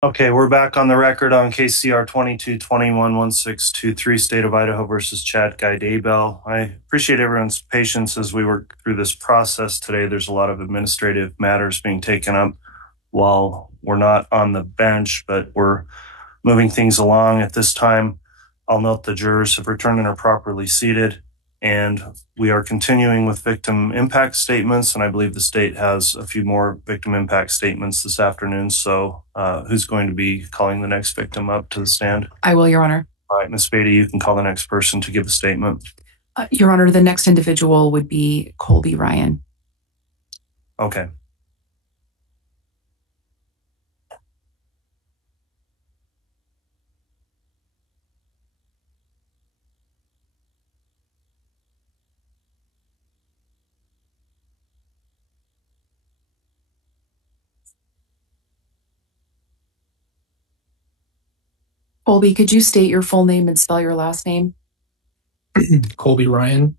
Okay, we're back on the record on KCR 22211623, State of Idaho versus Chad Daybell. I appreciate everyone's patience as we work through this process today. There's a lot of administrative matters being taken up while we're not on the bench, but we're moving things along at this time. I'll note the jurors have returned and are properly seated. And we are continuing with victim impact statements, and I believe the state has a few more victim impact statements this afternoon. So who's going to be calling the next victim up to the stand? I will, Your Honor. All right, Ms. Beatty, you can call the next person to give a statement. Your Honor, the next individual would be Colby Ryan. Okay. Colby, could you state your full name and spell your last name? Colby Ryan,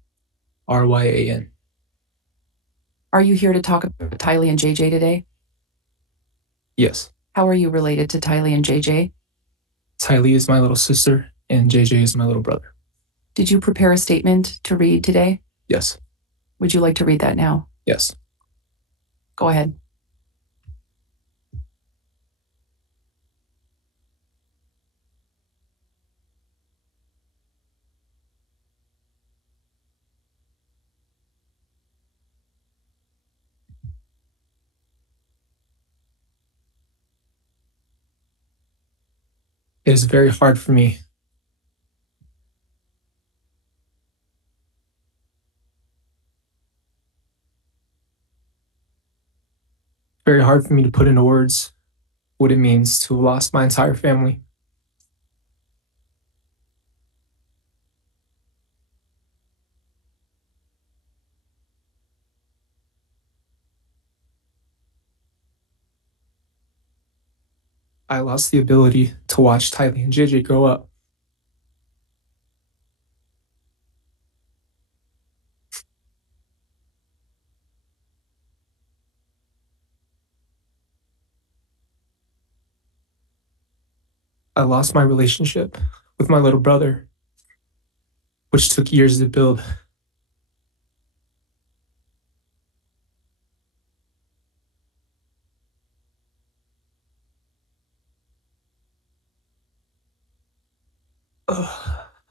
Ryan. Are you here to talk about Tylee and JJ today? Yes. How are you related to Tylee and JJ? Tylee is my little sister, and JJ is my little brother. Did you prepare a statement to read today? Yes. Would you like to read that now? Yes. Go ahead. It is very hard for me to put into words what it means to have lost my entire family. I lost the ability to watch Tylee and JJ grow up. I lost my relationship with my little brother, which took years to build.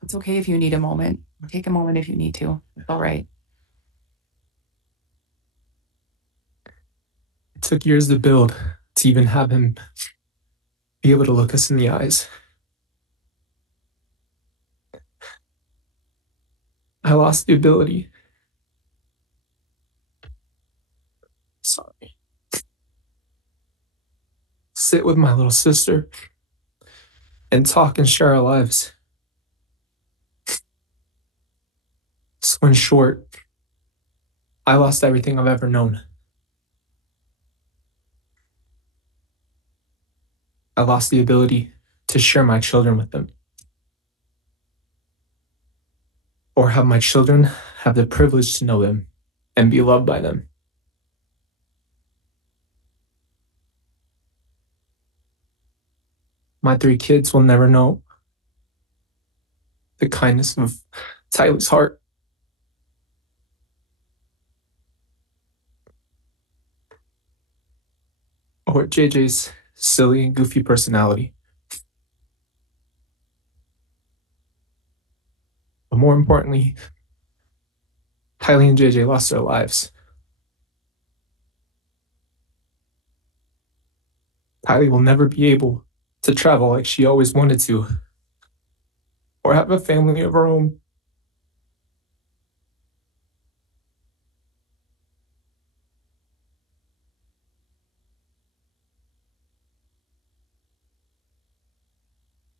It's okay if you need a moment. Take a moment if you need to. It's all right. It took years to build to even have him be able to look us in the eyes. I lost the ability. Sit with my little sister and talk and share our lives. So in short, I lost everything I've ever known. I lost the ability to share my children with them, or have my children have the privilege to know them and be loved by them. My 3 kids will never know the kindness of Tylee's heart. Or JJ's silly and goofy personality. But more importantly, Tylee and JJ lost their lives. Tylee will never be able to travel like she always wanted to, or have a family of her own.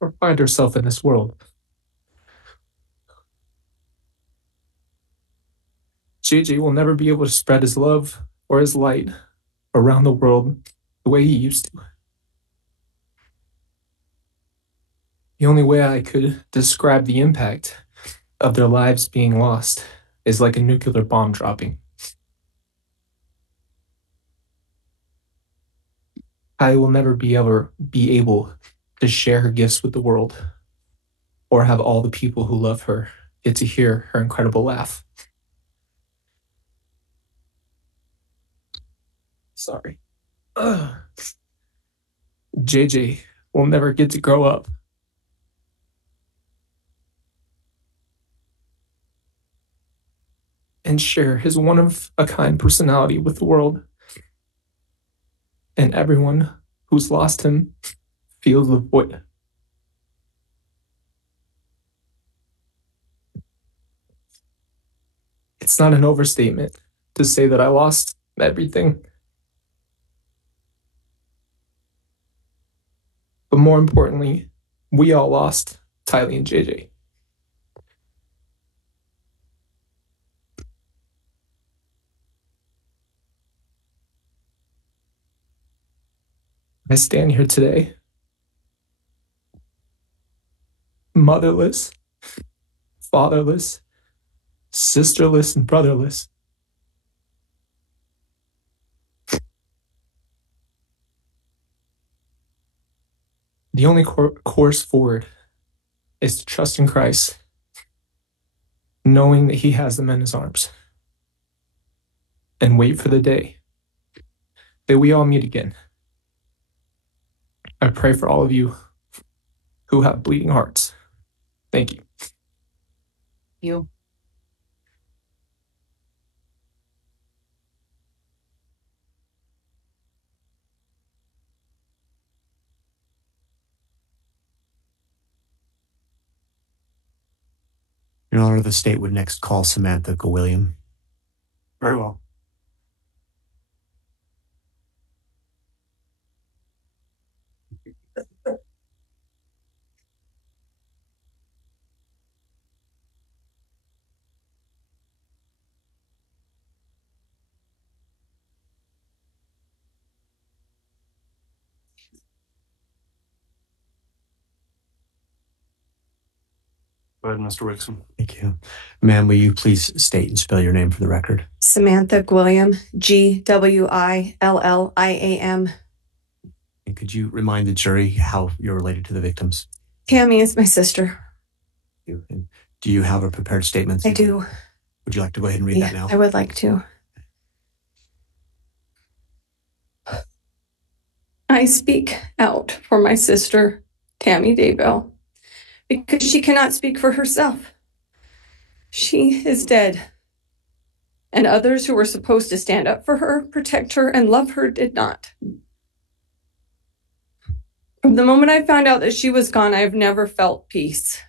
Or find herself in this world. JJ will never be able to spread his love or his light around the world the way he used to. The only way I could describe the impact of their lives being lost is like a nuclear bomb dropping. I will never be able to share her gifts with the world or have all the people who love her get to hear her incredible laugh. Sorry. JJ will never get to grow up. And share his one-of-a-kind personality with the world. And everyone who's lost him feels the void. It's not an overstatement to say that I lost everything. But more importantly, we all lost Tylee and JJ. I stand here today, motherless, fatherless, sisterless, and brotherless. The only course forward is to trust in Christ, knowing that he has them in his arms, and wait for the day that we all meet again. I pray for all of you who have bleeding hearts. Thank you. You. Your Honor, the state would next call Samantha Gwilliam. Very well. Go ahead, Mr. Wixom. Thank you. Ma'am, will you please state and spell your name for the record? Samantha Gwilliam, Gwilliam. And could you remind the jury how you're related to the victims? Tammy is my sister. And do you have a prepared statement? I do. Would you like to go ahead and read that now? I would like to. I speak out for my sister, Tammy Daybell, because she cannot speak for herself. She is dead. And others who were supposed to stand up for her, protect her, and love her did not. From the moment I found out that she was gone, I have never felt peace.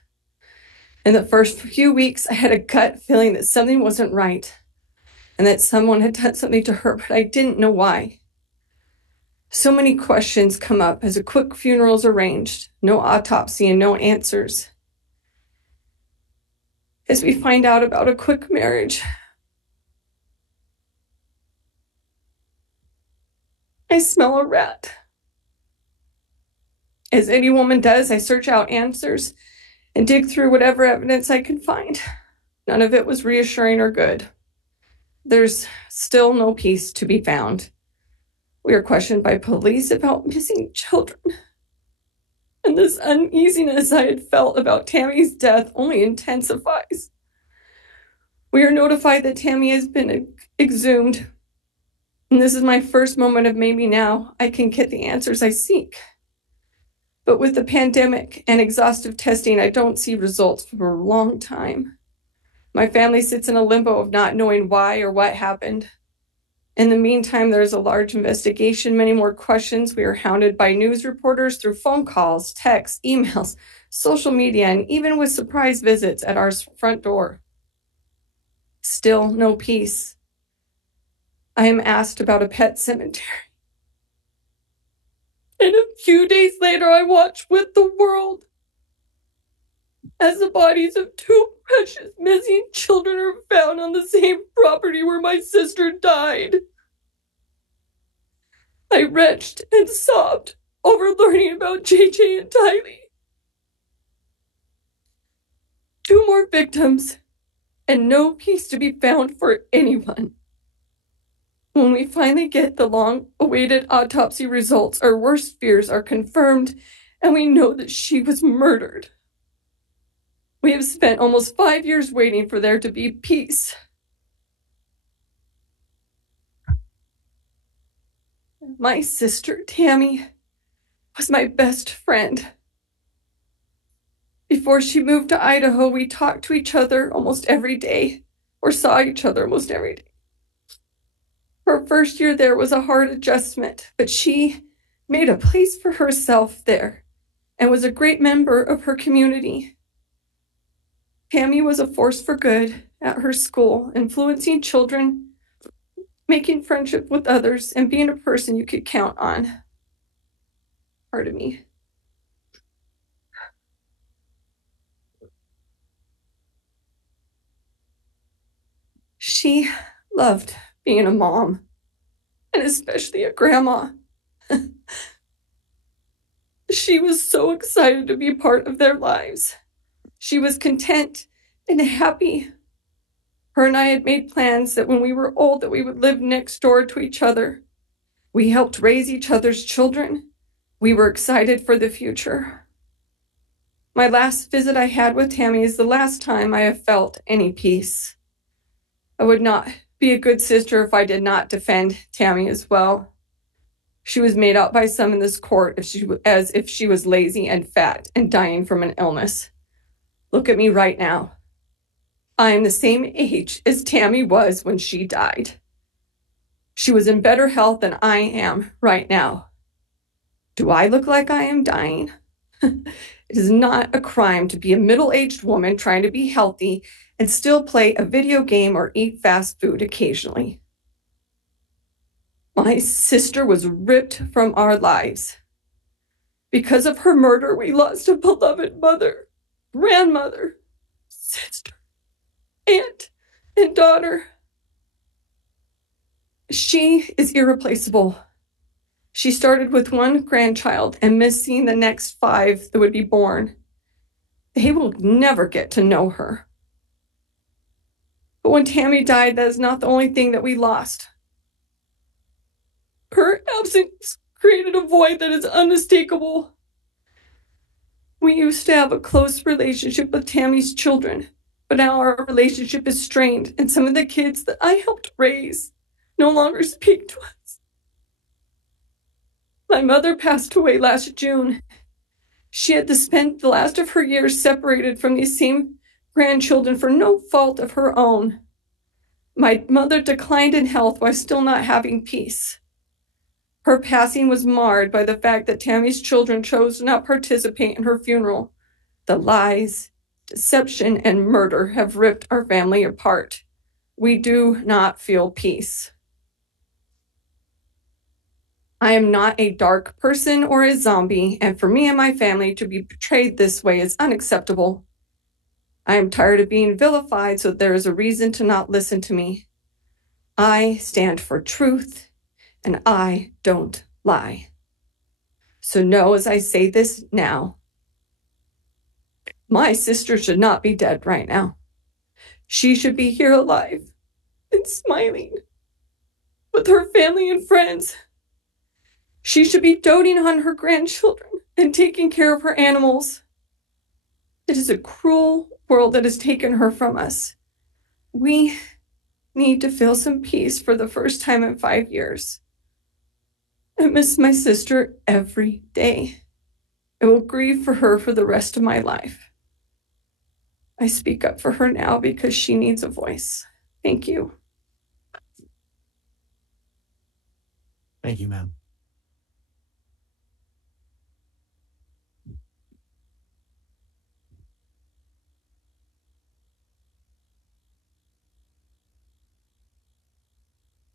In the first few weeks, I had a gut feeling that something wasn't right and that someone had done something to her, but I didn't know why. So many questions come up as a quick funeral is arranged, no autopsy and no answers. As we find out about a quick marriage, I smell a rat. As any woman does, I search out answers and dig through whatever evidence I can find. None of it was reassuring or good. There's still no peace to be found. We are questioned by police about missing children. And this uneasiness I had felt about Tammy's death only intensifies. We are notified that Tammy has been exhumed. And this is my first moment of maybe now I can get the answers I seek. But with the pandemic and exhaustive testing, I don't see results for a long time. My family sits in a limbo of not knowing why or what happened. In the meantime, there's a large investigation, many more questions. We are hounded by news reporters through phone calls, texts, emails, social media, and even with surprise visits at our front door. Still no peace. I am asked about a pet cemetery. And a few days later, I watch with the world as the bodies of two precious missing children are found on the same property where my sister died. I retched and sobbed over learning about JJ and Tylee. 2 more victims and no peace to be found for anyone. When we finally get the long-awaited autopsy results, our worst fears are confirmed, and we know that she was murdered. We have spent almost 5 years waiting for there to be peace. My sister, Tammy, was my best friend. Before she moved to Idaho, we talked to each other almost every day, or saw each other almost every day. Her first year there was a hard adjustment, but she made a place for herself there and was a great member of her community. Tammy was a force for good at her school, influencing children, making friendship with others, and being a person you could count on. Pardon me. She loved being a mom, and especially a grandma. She was so excited to be part of their lives. She was content and happy. Her and I had made plans that when we were old that we would live next door to each other. We helped raise each other's children. We were excited for the future. My last visit I had with Tammy is the last time I have felt any peace. I would not be a good sister if I did not defend Tammy as well. She was made out by some in this court as if she was lazy and fat and dying from an illness. Look at me right now. I am the same age as Tammy was when she died. She was in better health than I am right now. Do I look like I am dying? It is not a crime to be a middle-aged woman trying to be healthy and still play a video game or eat fast food occasionally. My sister was ripped from our lives. Because of her murder, we lost a beloved mother, grandmother, sister, aunt, and daughter. She is irreplaceable. She started with one grandchild and missed seeing the next 5 that would be born. They will never get to know her. But when Tammy died, that is not the only thing that we lost. Her absence created a void that is unmistakable. We used to have a close relationship with Tammy's children, but now our relationship is strained, and some of the kids that I helped raise no longer speak to us. My mother passed away last June. She had to spend the last of her years separated from these same grandchildren for no fault of her own. My mother declined in health while still not having peace. Her passing was marred by the fact that Tammy's children chose to not participate in her funeral. The lies, deception, and murder have ripped our family apart. We do not feel peace. I am not a dark person or a zombie, and for me and my family to be portrayed this way is unacceptable. I am tired of being vilified, so there is a reason to not listen to me. I stand for truth, and I don't lie. So know as I say this now, my sister should not be dead right now. She should be here alive and smiling with her family and friends. She should be doting on her grandchildren and taking care of her animals. It is a cruel world that has taken her from us. We need to feel some peace for the first time in 5 years. I miss my sister every day. I will grieve for her for the rest of my life. I speak up for her now because she needs a voice. Thank you. Thank you, ma'am.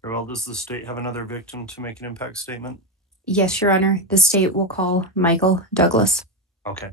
Very well, does the state have another victim to make an impact statement? Yes, Your Honor. The state will call Michael Douglas. Okay.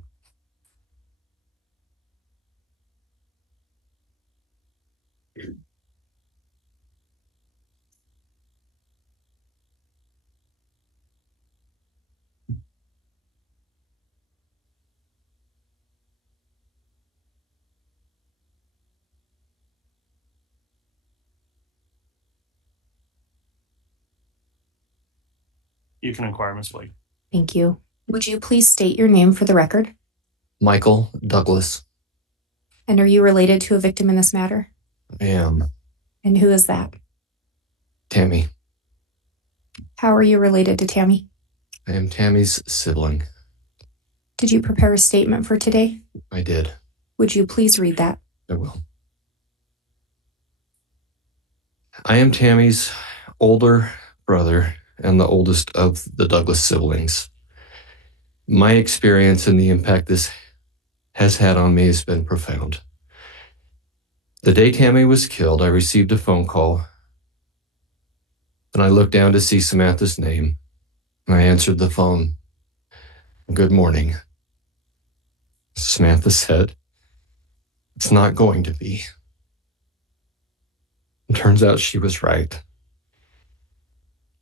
You can inquire, Ms. Blake. Thank you. Would you please state your name for the record? Michael Douglas. And are you related to a victim in this matter? I am. And who is that? Tammy. How are you related to Tammy? I am Tammy's sibling. Did you prepare a statement for today? I did. Would you please read that? I will. I am Tammy's older brother and the oldest of the Douglas siblings. My experience and the impact this has had on me has been profound. The day Tammy was killed, I received a phone call, and I looked down to see Samantha's name, and I answered the phone. Good morning. Samantha said, "It's not going to be." It turns out she was right.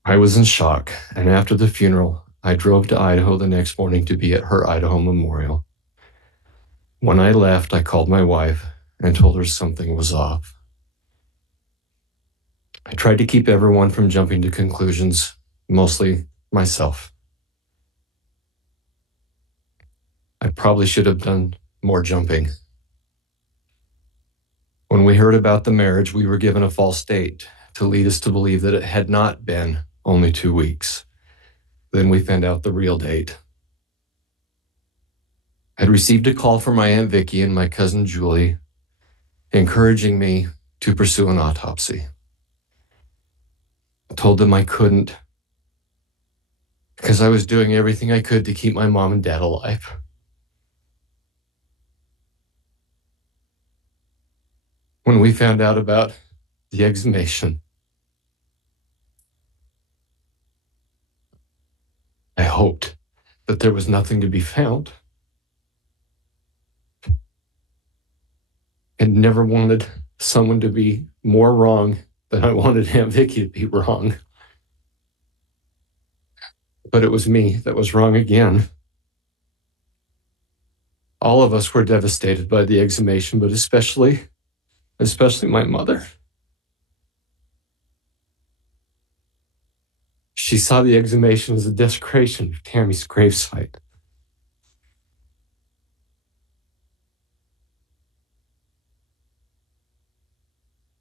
I was in shock, and after the funeral, I drove to Idaho the next morning to be at her Idaho memorial. When I left, I called my wife and told her something was off. I tried to keep everyone from jumping to conclusions, mostly myself. I probably should have done more jumping. When we heard about the marriage, we were given a false date to lead us to believe that it had not been only 2 weeks. Then we found out the real date. I'd received a call from my Aunt Vicky and my cousin Julie, encouraging me to pursue an autopsy. I told them I couldn't because I was doing everything I could to keep my mom and dad alive. When we found out about the exhumation, I hoped that there was nothing to be found. I never wanted someone to be more wrong than I wanted Aunt Vicky to be wrong. But it was me that was wrong again. All of us were devastated by the exhumation, but especially my mother. She saw the exhumation as a desecration of Tammy's gravesite.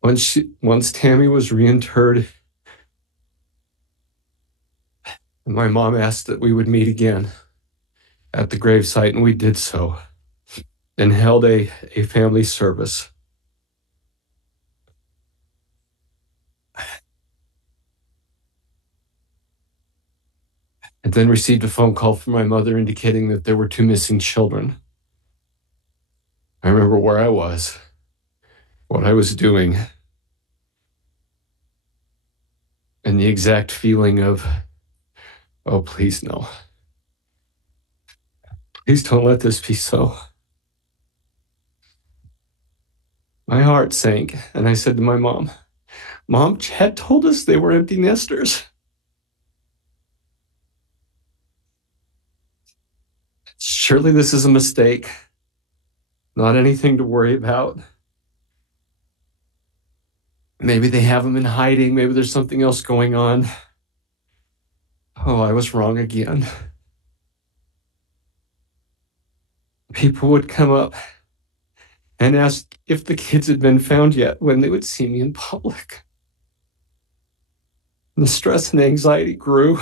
Once Tammy was reinterred, my mom asked that we would meet again at the gravesite, and we did so, and held a family service. And then received a phone call from my mother indicating that there were 2 missing children. I remember where I was, what I was doing, and the exact feeling of, oh, please no. Please don't let this be so. My heart sank, and I said to my mom, "Mom, Chad told us they were empty nesters." Surely this is a mistake, not anything to worry about. Maybe they have them in hiding. Maybe there's something else going on. Oh, I was wrong again. People would come up and ask if the kids had been found yet when they would see me in public. And the stress and anxiety grew.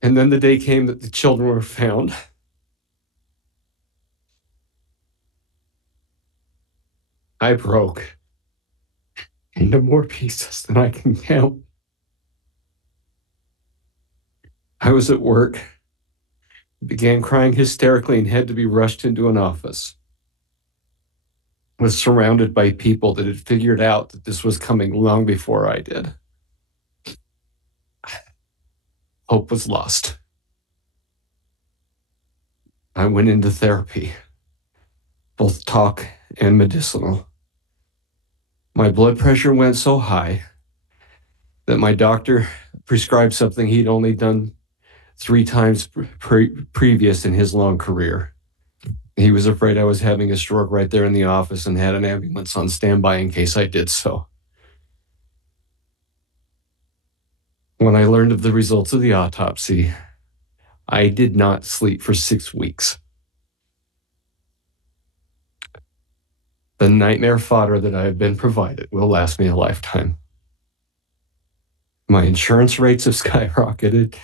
And then the day came that the children were found. I broke into more pieces than I can count. I was at work, began crying hysterically, and had to be rushed into an office. I was surrounded by people that had figured out that this was coming long before I did. Hope was lost. I went into therapy, both talk and medicinal. My blood pressure went so high that my doctor prescribed something he'd only done 3 times previous in his long career. He was afraid I was having a stroke right there in the office and had an ambulance on standby in case I did so. When I learned of the results of the autopsy, I did not sleep for 6 weeks. The nightmare fodder that I have been provided will last me a lifetime. My insurance rates have skyrocketed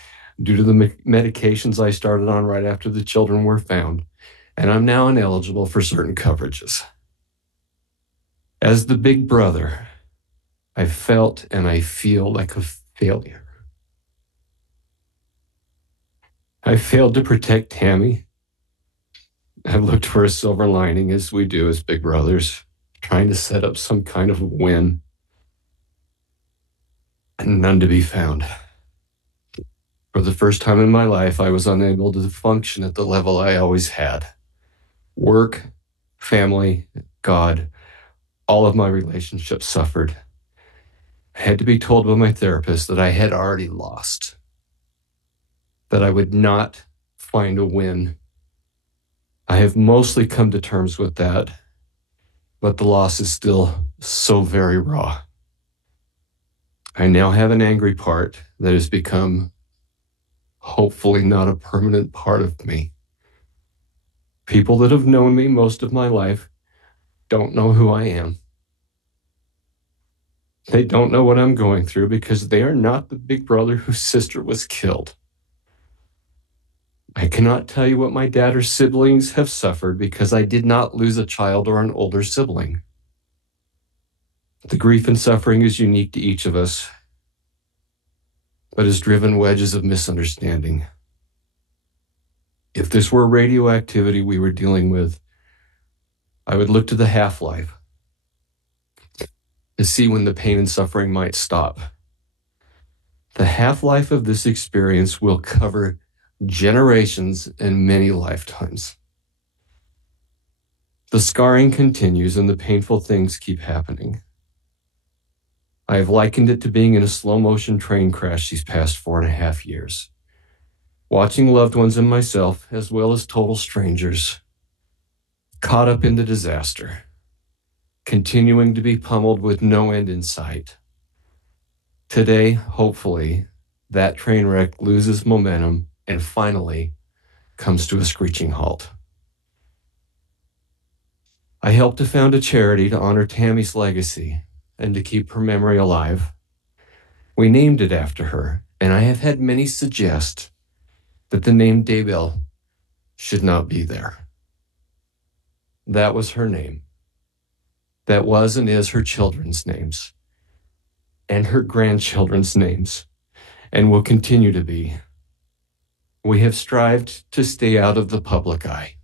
due to the medications I started on right after the children were found, and I'm now ineligible for certain coverages. As the big brother, I felt and I feel like a failure. I failed to protect Tammy. I looked for a silver lining, as we do as big brothers, trying to set up some kind of win, and none to be found. For the first time in my life, I was unable to function at the level I always had. Work, family, God, all of my relationships suffered. I had to be told by my therapist that I had already lost, that I would not find a win. I have mostly come to terms with that, but the loss is still so very raw. I now have an angry part that has become hopefully not a permanent part of me. People that have known me most of my life don't know who I am. They don't know what I'm going through because they are not the big brother whose sister was killed. I cannot tell you what my dad or siblings have suffered because I did not lose a child or an older sibling. The grief and suffering is unique to each of us, but has driven wedges of misunderstanding. If this were radioactivity we were dealing with, I would look to the half-life to see when the pain and suffering might stop. The half-life of this experience will cover generations and many lifetimes. The scarring continues and the painful things keep happening. I have likened it to being in a slow-motion train crash these past 4.5 years, watching loved ones and myself, as well as total strangers, caught up in the disaster, continuing to be pummeled with no end in sight. Today, hopefully, that train wreck loses momentum and finally comes to a screeching halt. I helped to found a charity to honor Tammy's legacy and to keep her memory alive. We named it after her, and I have had many suggest that the name Daybell should not be there. That was her name. That was and is her children's names, and her grandchildren's names, and will continue to be. We have strived to stay out of the public eye,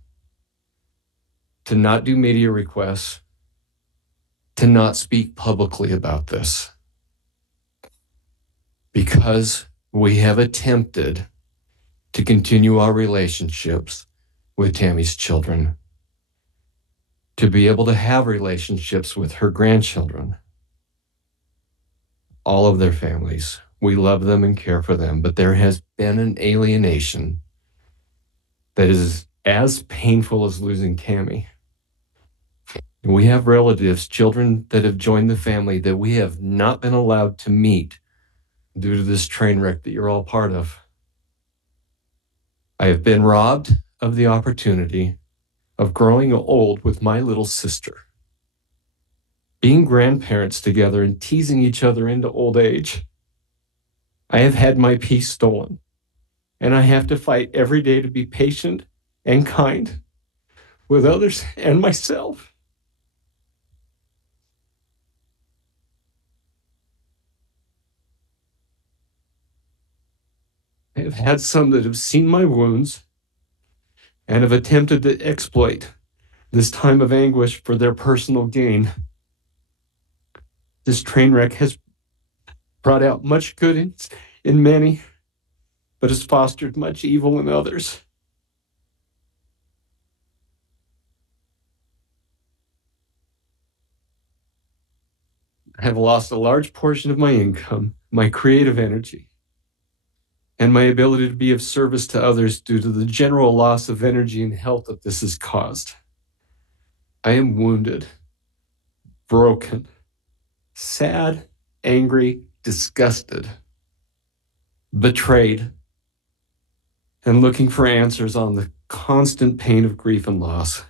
to not do media requests, to not speak publicly about this, because we have attempted to continue our relationships with Tammy's children, to be able to have relationships with her grandchildren, all of their families. We love them and care for them, but there has been an alienation that is as painful as losing Tammy. We have relatives, children that have joined the family that we have not been allowed to meet due to this train wreck that you're all part of. I have been robbed of the opportunity of growing old with my little sister, being grandparents together and teasing each other into old age. I have had my peace stolen, and I have to fight every day to be patient and kind with others and myself. I have had some that have seen my wounds and have attempted to exploit this time of anguish for their personal gain. This train wreck has brought out much good in many, but has fostered much evil in others. I have lost a large portion of my income, my creative energy, and my ability to be of service to others due to the general loss of energy and health that this has caused. I am wounded, broken, sad, angry, disgusted, betrayed, and looking for answers on the constant pain of grief and loss.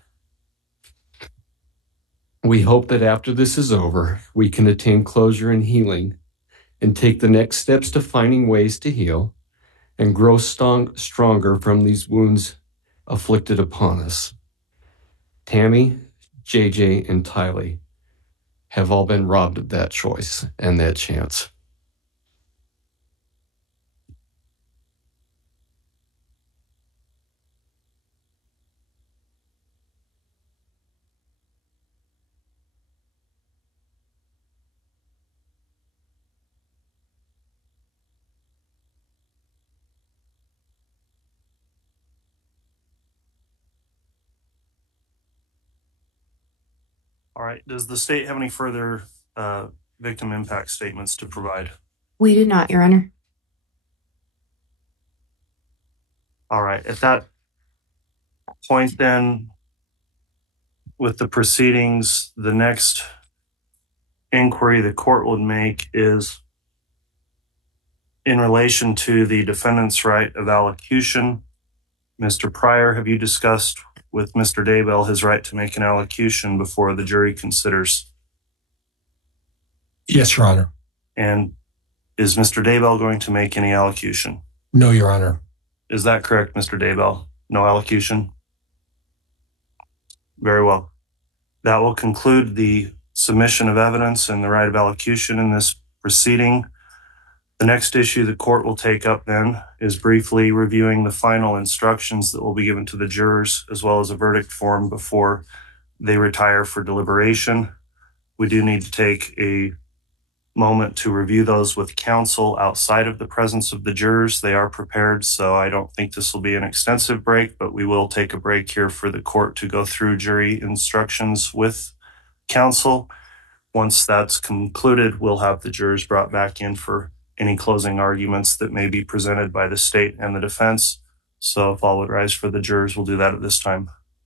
We hope that after this is over, we can attain closure and healing and take the next steps to finding ways to heal and grow stronger from these wounds afflicted upon us. Tammy, JJ, and Tylee have all been robbed of that choice and that chance. All right. Does the state have any further victim impact statements to provide? We do not, Your Honor. All right. At that point, then, with the proceedings, the next inquiry the court would make is in relation to the defendant's right of allocution. Mr. Pryor, have you discussed with Mr. Daybell his right to make an allocution before the jury considers? Yes, Your Honor. And is Mr. Daybell going to make any allocution? No, Your Honor. Is that correct, Mr. Daybell? No allocution? Very well. That will conclude the submission of evidence and the right of allocution in this proceeding. The next issue the court will take up then is briefly reviewing the final instructions that will be given to the jurors, as well as a verdict form before they retire for deliberation. We do need to take a moment to review those with counsel outside of the presence of the jurors. They are prepared, so I don't think this will be an extensive break, but we will take a break here for the court to go through jury instructions with counsel. Once that's concluded, we'll have the jurors brought back in for any closing arguments that may be presented by the state and the defense. So if all would rise for the jurors, we'll do that at this time.